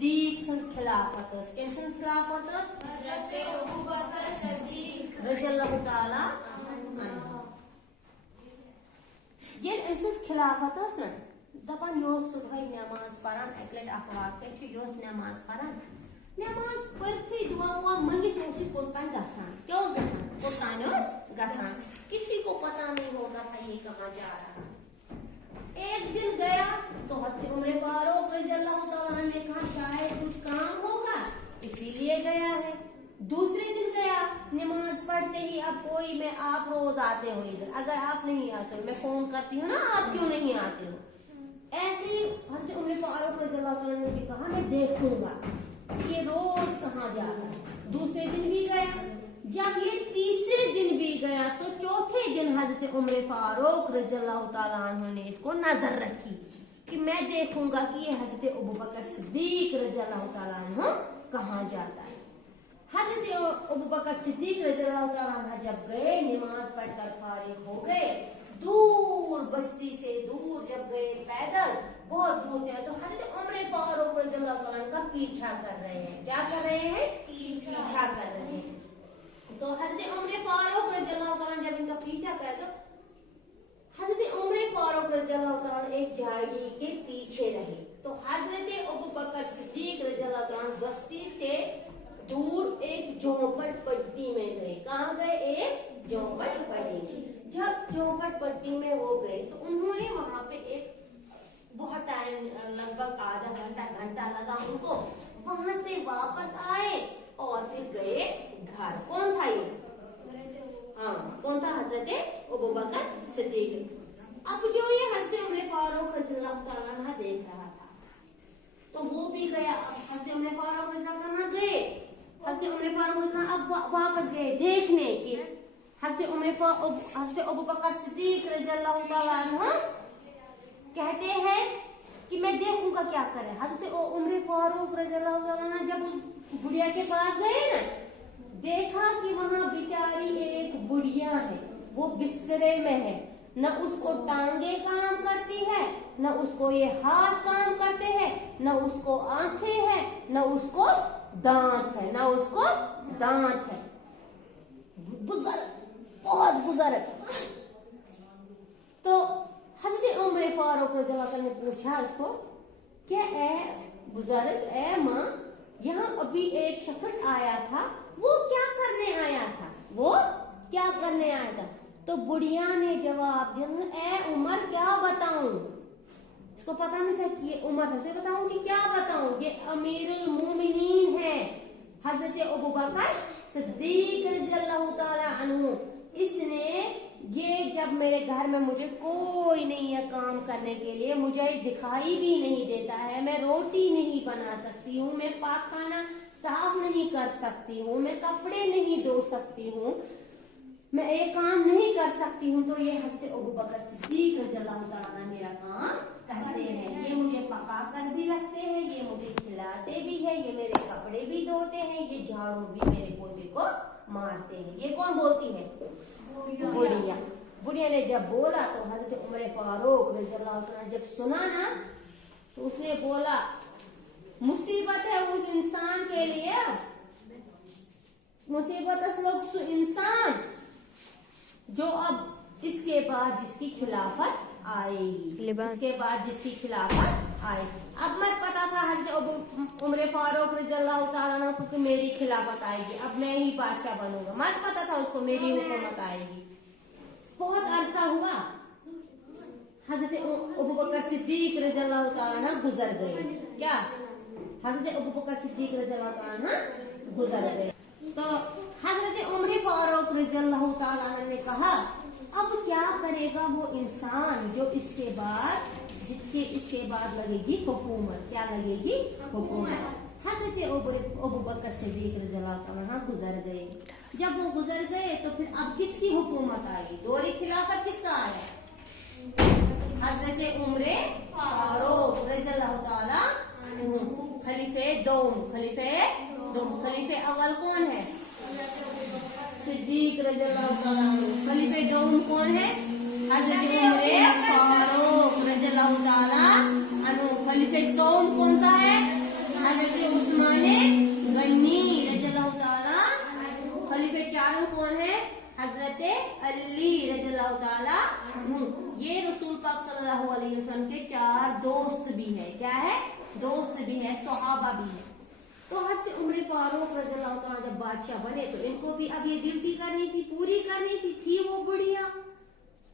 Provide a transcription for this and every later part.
Siddique sons खिलाफत क्या sons खिलाफत हज़रत अबू बकर सिद्दीक रज़ियल्लाहु ताला अन्हु ये सन्स खिलाफत ना दपान यो सुबह नमाज पढ़ान एक लट अख वाक़या छ यो नमाज पढ़ान नमाज पढ़ते दुआ हुआ मंगित उसी कोतान गसान क्या गसान कोतान गसान किसी को पता नहीं होता था ये कहाँ जा रहा। एक दिन गया तो हज़रत उमर फारूक रज़ियल्लाहु ताला अन्हु ने कहा शायद कुछ काम होगा इसीलिए गया है। दूसरे दिन गया नमाज पढ़ते ही अब कोई मैं आप रोज आते हो इधर अगर आप नहीं आते हो मैं फोन करती हूँ ना आप क्यों नहीं आते हो। ऐसे ही हज़रत उमर फारूक रज़ियल्लाहु ताला अन्हु ने कहा मैं देखूंगा ये रोज कहाँ जा रहा है। दूसरे दिन भी गया जब ये तीसरे दिन भी गया तो चौथे दिन हज़रत उमर फारूक रज़ियल्लाहु ताला अन्हु ने इसको नजर रखी कि मैं देखूंगा कि ये हज़रत अबू बकर सिद्दीक रज़ियल्लाहु ताला अन्हु कहाँ जाता है। हज़रत अबू बकर सिद्दीक रज़ियल्लाहु ताला अन्हु जब गए नमाज पढ़कर फारिग हो गए दूर बस्ती से दूर जब गए पैदल बहुत दूर जाए तो हज़रत उमर फारूक रज़ियल्लाहु ताला अन्हु का पीछा कर रहे हैं। क्या कर रहे हैं पीछा कर रहे हैं। तो हज़रत उमर फारूक रज़ियल्लाहु ताला अन्हु जब इनका पीछा करे तो हज़रत उमर फारूक रज़ियल्लाहु ताला अन्हु एक झाड़ी के पीछे रहे तो हज़रत अबू बकर सिद्दीक रज़ियल्लाहु ताला अन्हु बस्ती से दूर एक झोपड़पट्टी में गए। कहाँ गए एक झोपड़पट्टी। जब झोपड़पट्टी में वो गए तो उन्होंने वहां पे एक बहुत टाइम लगभग आधा घंटा लगा उनको। वहां से वापस आए और फिर गए घर। कौन था ये हाँ कौन था हज़रत अबू बकर सिद्दीक। अब जो ये हज़रत उमर फारूक रज़ियल्लाहु ताला अन्हु देख रहा था तो वो भी गया। अब हज़रत उमर फारूक रज़ियल्लाहु ताला अन्हु गए हज़रत उमर फारूक रज़ियल्लाहु अब वापस गए देखने की हज़रत अबू बकर सिद्दीक रज़ियल्लाहु ताला अन्हु कहते हैं कि मैं देखूंगा क्या करे। हज़रत उमर फारूक रज़ियल्लाहु ताला अन्हु जब उस बुढ़िया के पास गए ना देखा कि वहां बेचारी एक बुढ़िया है वो बिस्तरे में है न उसको टांगे काम करती है न उसको ये हाथ काम करते हैं न उसको आंखें हैं न उसको दांत है बुजुर्ग बहुत बुजुर्ग। तो हज़रत उमर फारूक रज़ियल्लाहु ताला ने पूछा उसको क्या ए बुजुर्ग ए माँ यहाँ अभी एक शख्स आया था वो क्या करने आया था। तो बुढ़िया ने जवाब दिया ए उमर क्या बताऊं। उसको पता नहीं था कि ये उमर है बताऊं कि क्या बताऊं ये अमीरुल मोमिनीन है हज़रत अबू बकर सिद्दीक रज़ियल्लाहु ताला अन्हु। इसने ये जब मेरे घर में मुझे कोई नहीं है काम करने के लिए मुझे दिखाई भी नहीं देता है मैं रोटी नहीं बना सकती हूँ मैं पाखाना साफ नहीं कर सकती हूँ मैं कपड़े नहीं धो सकती हूँ मैं ये काम नहीं कर सकती हूँ। तो ये हज़रत अबू बकर सिद्दीक रज़ियल्लाहु ताला मेरा काम करते हैं ये मुझे पका कर भी रखते हैं ये मुझे खिलाते भी है ये मेरे कपड़े भी धोते हैं ये झाड़ू भी मेरे पोते को मारते हैं। ये कौन बोलती है बुढ़िया ने जब बोला तो हज़रत उमर फारूक रज़ियल्लाहु ताला जब सुना ना तो उसने बोला मुसीबत है उस इंसान के लिए मुसीबत उस इंसान जो अब इसके बाद जिसकी खिलाफत आएगी अब मत पता था हज़रत उमर फारूक रज़ियल्लाहु ताला अन्हु को कि मेरी खिलाफत आएगी अब मैं ही बादशाह बनूंगा मत पता था उसको मेरी हुकूमत आएगी। बहुत अरसा हुआ हज़रत अबू बकर सिद्दीक रज़ियल्लाहु ताला अन्हु गुजर गए। क्या हज़रत अबू बकर सिद्दीक रज़ियल्लाहु ताला अन्हु गुजर गए। तो हज़रत उमर फारूक रज़ियल्लाहु ताला अन्हु ने कहा अब क्या करेगा वो इंसान जो इसके बाद लगेगी हुकूमत। क्या लगेगी हुकूमत। हज़रत अबू बकर सिद्दीक रज़ियल्लाहु ताला अन्हु गुजर गए। जब वो गुजर गए तो फिर अब किसकी हुकूमत आई दौरे खिलाफत किसका आया हज़रत उमर फारूक रज़ियल्लाहु ताला अन्हु खलीफे अव्वल कौन है सिद्दीक रज़ियल्लाहु ताला अन्हु। खलीफे दोम कौन है हज़रत उमर फारूक रज़ियल्लाहु ताला अन्हु। खलीफे सोम कौन सा है हजरत उस्मान गनी रज़ियल्लाहु ताला। खलीफे चारों कौन है? हजरत अली रज़ियल्लाहु ताला अन्हु। ये रसूल पाक सल्लल्लाहु अलैहि वसल्लम के 4 दोस्त भी है। क्या है? दोस्त भी है, सहाबा भी है। तो हजरत उमर फारूक रज़ियल्लाहु ताला जब बादशाह बने तो इनको भी अब ये ड्यूटी करनी थी, पूरी करनी थी वो बुढ़िया।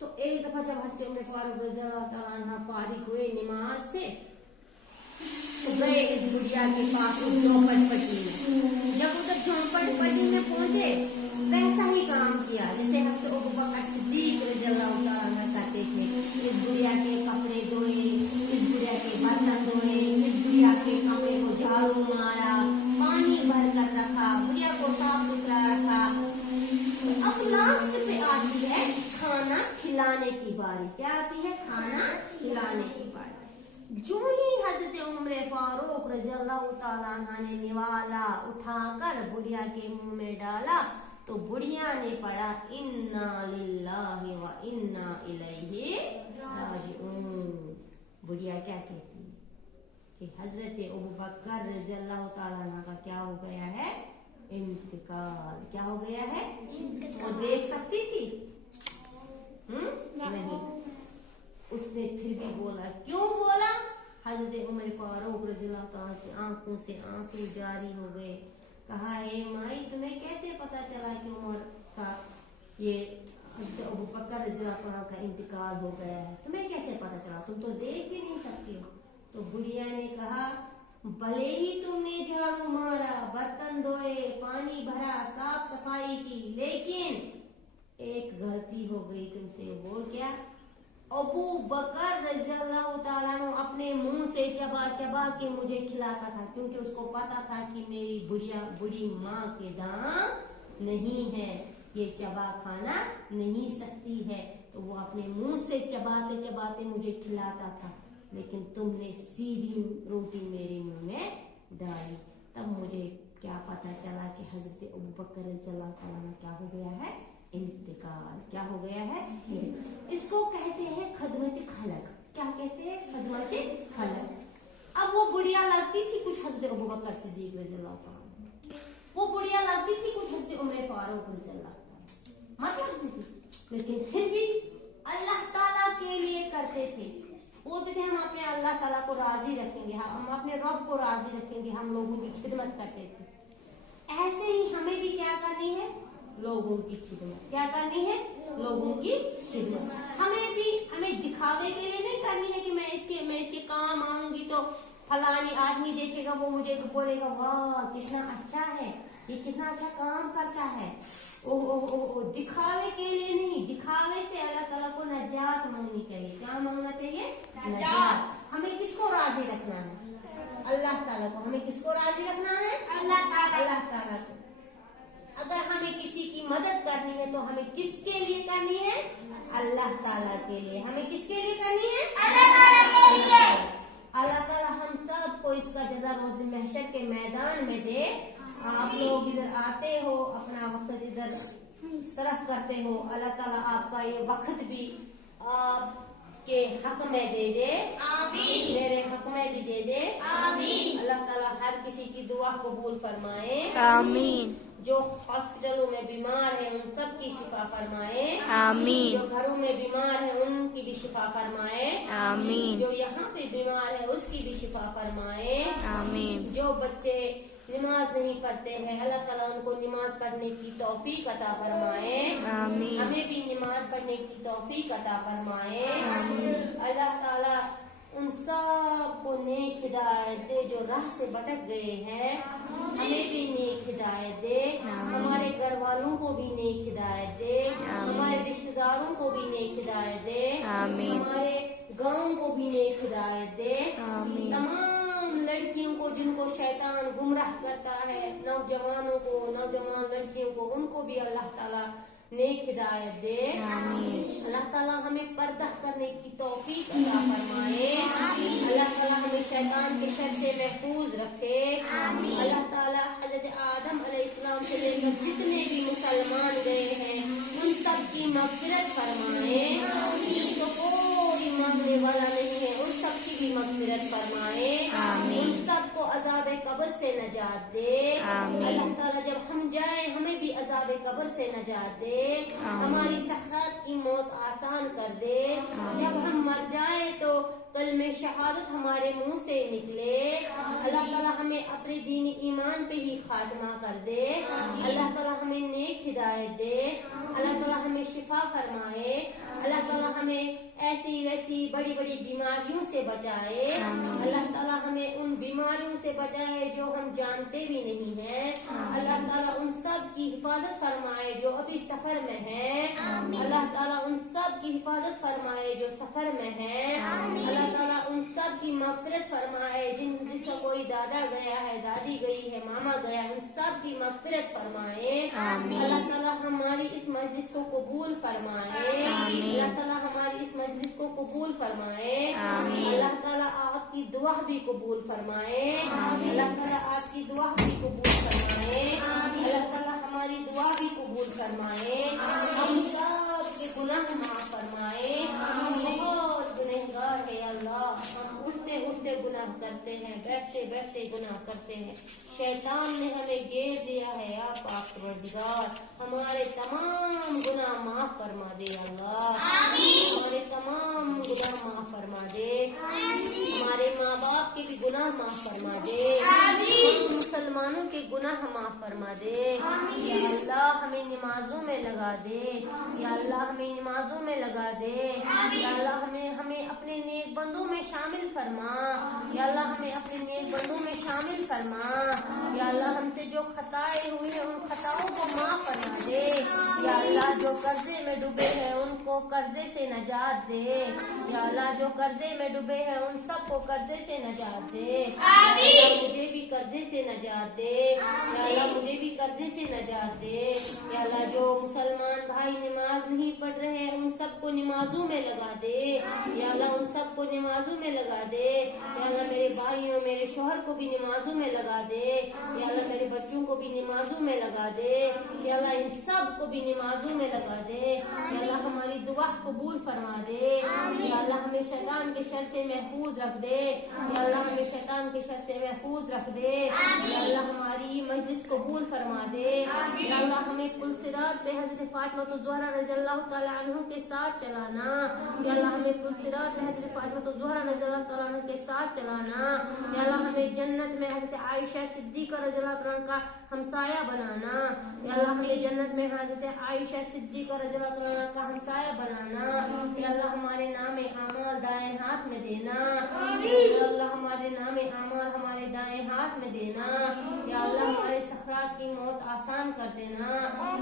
तो एक दफा जब हजरत उमर फारूक रज़ियल्लाहु ताला अन्हा फारिग हुए नमाज से, तो गए इस बुढ़िया के पास झोंपड़ पट्टी में। जब उधर झोंपड़ पट्टी में पहुंचे, वैसा ही काम किया जैसे हजरत अबू बकर सिद्दीक रज़ियल्लाहु ताला अन्हु करते थे। इस बुढ़िया के कपड़े धोए, इस बुढ़िया के बर्तन धोए, इस बुढ़िया के कपड़े को झाड़ू मारा, पानी भर कर रखा, बुढ़िया को साफ सुथरा रखा। अब लास्ट पे आती है खाना खिलाने की बारी। क्या आती है? खाना खिलाने की बारी। जो ही हजरत उमर फारूक रज़ियल्लाहु ताला अन्हा ने निवाला उठाकर बुढ़िया के मुंह में डाला, तो बुढ़िया ने पढ़ा इन्ना लिल्लाहि व इन्ना इलैहि राजिऊन। बुढ़िया क्या कहती है कि हजरत अबू बकर रज़ियल्लाहु ताला अन्हा का क्या हो गया है? इंतकाल। क्या हो गया है? वो देख सकती थी? नहीं। उसने फिर भी बोला। क्यों बोला? हजरत उमर फारूक रज़ियल्लाहु ताला की आंखों से आंसू जारी हो गए। कहा, हे माई, तुम्हें कैसे पता चला कि उमर का ये हजरत अबू बकर रज़ियल्लाहु ताला का इंतकाल हो गया है? तुम्हें कैसे पता चला? तुम तो देख भी नहीं सकती हो। तो बुढ़िया ने कहा, भले ही तुमने झाड़ू मारा, बर्तन धोए, पानी भरा, साफ सफाई की, लेकिन एक गलती हो गई तुमसे। वो क्या? अबू बकर रज़ियल्लाहु ताला अन्हु अपने मुंह से चबा चबा के मुझे खिलाता था, क्योंकि उसको पता था कि मेरी बुढ़ी माँ के दांत नहीं है, ये चबा खाना नहीं सकती है। तो वो अपने मुंह से चबाते चबाते मुझे खिलाता था, लेकिन तुमने सीधी रोटी मेरे मुंह में डाली। तब मुझे क्या पता चला कि हजरत अबू बकर रज़ियल्लाहु ताला अन्हु क्या हो गया है? इंतकाल। क्या हो गया है? इसको कहते हैं खदमत खलक। क्या कहते हैं? खदमत खलक। अब वो बुढ़िया लगती थी कुछ हजरत अबू बकर सिद्दीक रज़ियल्लाहु ताला, वो बुढ़िया लगती थी कुछ हजरत उमर फारूक रज़ियल्लाहु ताला, मत लगती थी, लेकिन फिर भी अल्लाह ताला के लिए करते थे। बोलते थे हम अपने अल्लाह ताला को राजी रखेंगे, हम अपने रब को राजी रखेंगे, हम लोगों की खिदमत करते थे। ऐसे ही हमें भी क्या करनी है? लोगों की खिदमत। क्या करनी है? लोगों की खिदमत। हमें दिखावे के लिए नहीं करनी है कि मैं इसके काम आऊंगी तो फलानी आदमी देखेगा, वो मुझे बोलेगा, वाह कितना अच्छा है, ये कितना अच्छा काम करता है। ओ दिखावे के लिए नहीं, दिखावे से अल्लाह ताला को नजात मांगनी चाहिए। क्या मांगना चाहिए? नजात। हमें किसको राजी रखना है? अल्लाह ताला को। हमें किसको राजी रखना है? अल्लाह ताला को। अगर हमें किसी की मदद करनी है तो हमें किसके लिए करनी है? अल्लाह ताला के लिए। हमें किसके लिए करनी है? अल्लाह ताला के लिए। अल्लाह ताला हम सब को इसका जज़ा रोज़ महशर के मैदान में दे। आप लोग इधर आते हो, अपना वक्त इधर सरफ करते हो, अल्लाह ताला आपका ये वक्त भी आपके हक में दे दे। आमीन। मेरे हक में भी दे दे। आमीन। अल्लाह ताला हर किसी की दुआ कबूल फरमाए। आमीन। जो हॉस्पिटलों में बीमार है उन सब की शिफा फरमाए। आमीन। जो घरों में बीमार है उनकी भी शिफा फरमाए। आमीन। जो यहाँ पे बीमार है उसकी भी शिफा फरमाए। आमीन। जो बच्चे नमाज नहीं पढ़ते हैं, अल्लाह ताला उनको नमाज पढ़ने की तौफीक अता फरमाए। आमीन। हमें भी नमाज पढ़ने की तौफीक अता फरमाए। आमीन। अल्लाह ताला उन सब को नेक हिदायत दे जो राह से भटक गए हैं, हमें भी नेक हिदायत दे, हमारे घर वालों को भी नेक हिदायत दे, हमारे रिश्तेदारों को भी नेक हिदायत दे, हमारे गांव को भी नेक हिदायत दे। तमाम लड़कियों को जिनको शैतान गुमराह करता है, नौजवान लड़कियों को, उनको भी अल्लाह ताला नेक हिदायत दे। अल्लाह ताला हमें पर्दा करने की तौफीक अता फरमाए। अल्लाह ताला हमें शैतान के शर से महफूज रखे। अल्लाह ताला हज़रत आदम अलैहिस्सलाम से लेकर जितने भी मुसलमान गए हैं उन सब की मग़फ़िरत फरमाए। जिसको कोई मांगने वाला नहीं है उन सब की भी मग़फ़िरत फरमाए। उन सब को अज़ाब कब्र से नजात दे। अल्लाह ताला जब हम जाए हमें भी अजाब कब्र से नजात दे। हमारी सखरात की मौत आसान कर दे। जब हम मर जाए तो कलमे शहादत हमारे मुंह से निकले। अल्लाह ताला हमें अपने दीनी ईमान पे ही खात्मा कर दे। अल्लाह ताला हमें नेक हिदायत दे। अल्लाह ताला हमें शिफा फरमाए। अल्लाह ताला हमें ऐसी वैसी बड़ी बड़ी बीमारियों से बचाए। अल्लाह ताला हमें उन बीमारियों से बचाए जो हम जानते भी नहीं हैं। अल्लाह ताला उन सब की हिफाजत फरमाए जो अभी सफर में है। अल्लाह ताला उन सब की हिफाजत फरमाए जो सफर में है। अल्लाह ताला उन सब की मगफिरत फरमाए जिसका कोई दादा गया है, दादी गई है, मामा गया है, उन सब की मगफिरत फरमाए। अल्लाह ताला हमारी इस मजलिस को कबूल फरमाए। अल्लाह ताला हमारी इस मजलिस को कबूल फरमाए। अल्लाह ताला आपकी दुआ भी कबूल फरमाए। अल्लाह ताला आपकी दुआ भी कबूल फरमाए। अल्लाह ताला हमारी दुआ भी कबूल फरमाए। हम सब के गुनाह माफ फरमाए। हम बहुत गुनहगार है अल्लाह। हम उठते उठते गुनाह करते हैं, बैठते बैठते गुनाह करते हैं। शैतान ने हमें घेर दिया है या पाक परवरदिगार, हमारे तमाम गुनाह माफ फरमा दे अल्लाह। हमारे तमाम गुनाह माफ फरमा दे। हमारे माँ बाप के भी गुनाह माफ फरमा दे। हम मुसलमानों के गुनाह माफ फरमा दे। या अल्लाह हमें नमाजों में लगा दे। या अल्लाह हमें नमाजों में लगा दे। या अल्लाह हमें अपने नेक बंदों में शामिल फरमा। या अल्लाह हमें अपने नेक बंदों में शामिल फरमा। या अल्लाह हमसे जो खताएं हुई है उन खताओं को माफ फरमा दे। या अल्लाह जो कर्जे में डूबे हैं उनको कर्जे से नजात दे। या अल्लाह जो कर्जे में डूबे हैं उन सबको कर्जे से नजात दे। मुझे भी कर्जे से नजात दे। या अल्लाह मुझे भी कर्जे से नजात दे। या अल्लाह जो मुसलमान भाई नमाज नहीं पढ़ रहे हैं उन सबको नमाजों में लगा दे। या अल्लाह उन सबको नमाजों में लगा दे। या अल्लाह मेरे भाइयों मेरे शोहर को भी नमाजों में लगा दे। या अल्लाह मेरे बच्चों को भी नमाजों में लगा दे। या अल्लाह इन सब को भी नमाजों में लगा दे। या अल्लाह हमारी दुआ कबूल फरमा दे। या अल्लाह हमें शैतान के शर से महफूज रख दे। या अल्लाह हमें शैतान के शर से महफूज रख दे। या अल्लाह हमारी मजलिस कबूल फरमा दे। या अल्लाह हमें पुल सिरात पे हज़रत फातिमा ज़हरा रज़ियल्लाहु तआला अन्हा के साथ चलाना। या अल्लाह हमें पुल सिरात पे हज़रत फातिमा ज़हरा रज़ियल्लाहु तआला अन्हा के साथ चलाना। या अल्लाह हमें जन्नत में हज़रत आयशा सिद्दीक़ा रज़ियल्लाहु तआला अन्हा का हमसाया बनाना। या अल्लाह हमें जन्नत में हज़रत आयशा सिद्दीक़ा रज़ियल्लाहु तआला अन्हा का हमसाया बनाना। या अल्लाह हमारे नाम आमाल दाएं हाथ में देना। या अल्लाह हमारे नाम आमाल हमारे दाएं हाथ में देना। या अल्लाह हमारे सखरात की मौत आसान कर देना।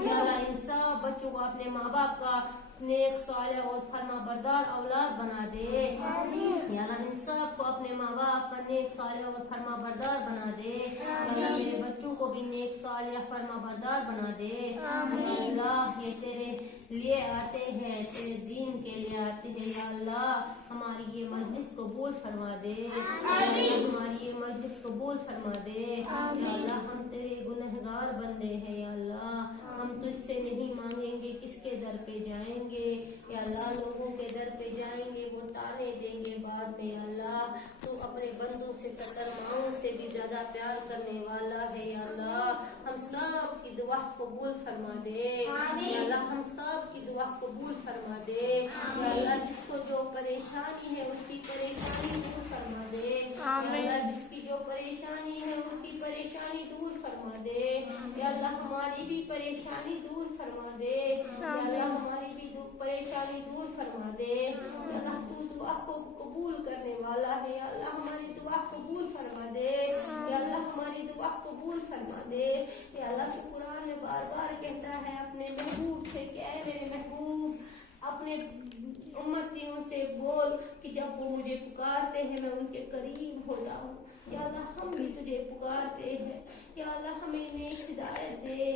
या अल्लाह इन सब बच्चों को अपने माँ बाप का नेक सालेह और फरमा बरदार औलाद बना दे। या अल्लाह इन सब को अपने माँ बाप का नेक सालेह और फरमा बरदार बना दे। या अल्लाह मेरे बच्चों को भी नेक सालेह फरमा बरदार बना दे। या अल्लाह ये तेरे लिए आते हैं, तेरे दीन के लिए आते हैं। या अल्लाह हमारी ये मजलिस कबूल फरमा दे। हमारी ये मजलिस कबूल फरमा दे। या अल्लाह हम तेरे गुनहगार बंदे हैं। या अल्लाह हम तुझसे नहीं मांगेंगे, किसके दर पे जाएंगे? या अल्लाह लोगों के दर पे जाएंगे, वो ताने देंगे बाद में। या अल्लाह तू अपने बंदों से 70 माओं से भी ज्यादा प्यार करने वाला है। या अल्लाह हम सब की दुआ कबूल फरमा दे। या अल्लाह हम सब की दुआ कबूल फरमा दे। या अल्लाह जिसको जो परेशानी है उसकी परेशानी दूर फरमा दे। या अल्लाह जिसकी जो परेशानी है उसकी परेशानी दूर फरमा दे। या अल्लाह हमारी भी परेशानी दूर फरमा दे। या अल्लाह हमारी भी परेशानी दूर फरमा दे। या अल्लाह तू दुआ को कबूल करने वाला है। या अल्लाह हमारी दुआ कबूल फरमा दे। या अल्लाह हमारी दुआ कबूल फरमा दे। या अल्लाह तू कुरान में बार बार कहता है अपने महबूब से, क्या है मेरे महबूब अपने उम्मतियों से बोल कि जब वो मुझे पुकारते हैं मैं उनके करीब हो जाऊं। या अल्लाह हम भी तुझे पुकारते हैं। या अल्लाह हमें नेक हिदायत दे।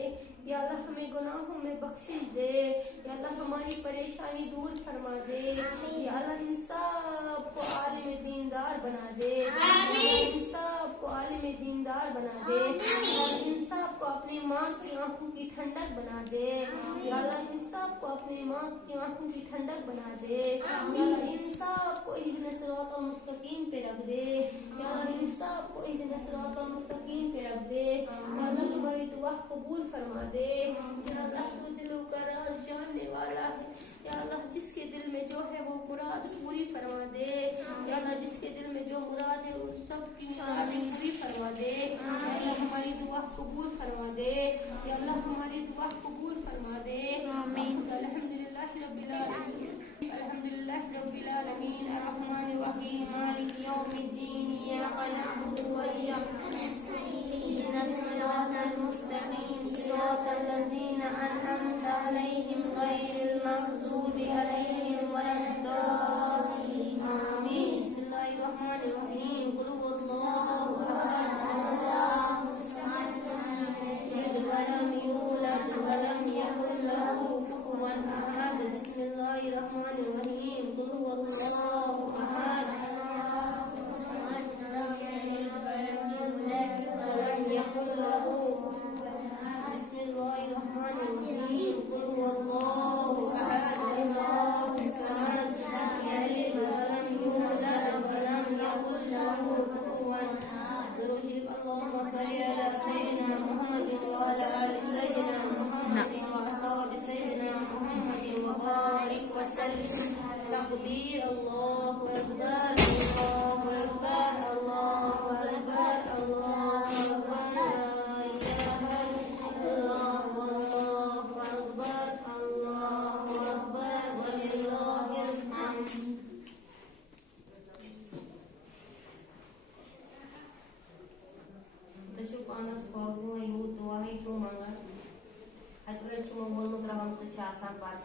या अल्लाह हमें गुनाहों में बख्शिश दे। या अल्लाह हमारी परेशानी दूर फरमा दे। या अल्लाह इन सब को आलिम दीनदार बना दे। इन सब को आलिम दीनदार बना दे। और इन सब को अपनी माँ की आंखों की ठंडक बना दे। या अल्लाह इन सब को अपनी माँ की आंखों की ठंडक बना दे। या अल्लाह इन सब को इहदिना सिरातल मुस्तकीम पे रख दे। या अल्लाह इन सब को इहदिना सिरातल मुस्तकीम यकीन पे रख दे। अल्लाह हमारी दुआ कबूल फरमा दे। या अल्लाह तू दिलों का राज जानने वाला है। या अल्लाह जिसके दिल में जो है वो मुराद पूरी फरमा दे। या अल्लाह जिसके दिल में जो मुराद है उस सब की मुराद पूरी फरमा दे। या अल्लाह हमारी दुआ कबूल फरमा दे। या अल्लाह हमारी दुआ कबूल फरमा दे। अल्हम्दुलिल्लाह रब्बिल आलमीन अल्हम्दुलिल्लाह रब्बिल आलमीन अर्रहमानिर रहीम मालिक यौमिद्दीन इय्याका नअबुदु व इय्याका नस्तईन इहदिनस सिरातल मुस्तकीम सिरातल लज़ीना अनअमता अलैहिम गैरिल मग़ज़ूबि अलैहिम वलद्दाल्लीन आमीन। बिस्मिल्लाहिर रहमानिर रहीम कुल हुवल्लाहु अहद अल्लाहुस समद लम यूलद व लम यकुल लहू कुफुवन अहद। बिस्मिल्लाहिर रहमानिर रहीम कुल हुवल्लाहु अहद अल्लाहुस Samad lam yalid wa lam yulad wa lam yakul lahu kufuwan ahad। बिस्मिल्लाहिर रहमानिर रहीम कुल हुवल्लाहु अहद अल्लाहुस Samad lam yalid wa lam yulad wa lam yakul lahu kufuwan ahad। दुरूद शरीफ अल्लाहुम्मा सल्लि अला सय्यिदिना मुहम्मद व अला आलि सय्यिदिना मुहम्मद व असहाबि सय्यिदिना मुहम्मद व बारिक व सल्लिम। तकबीर अल्लाहु अकबर अल्लाहु अकबर अल्लाहु अकबर अल्लाहु अकबर ला इलाहा इल्लल्लाह अल्लाहु अकबर अल्लाहु अकबर व लिल्लाहिल हम्द। तशु पानस पागु यूत दुआ है जो मंगा हजरत चुमा बोल मुद्रा हम तो चासान पार